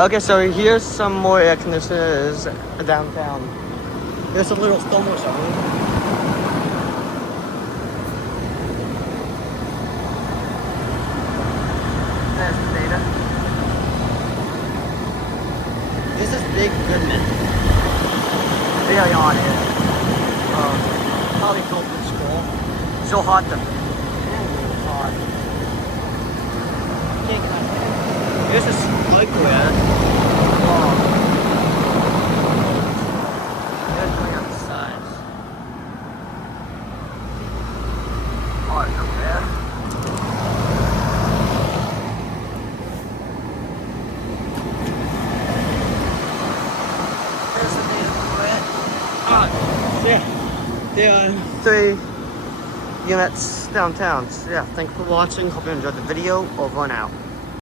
Okay, so here's some more air conditioners downtown. Here's a little thermal shower. There's the data. This is Big Goodman. Very on it. Probably built with school. So hot though. It's hot. Can't get out. This is liquid. Oh. It's going outside. Hot up there. There's the data for it. Yeah. There are 3 units downtown. So yeah, thank you for watching. Hope you enjoyed the video. Over and out.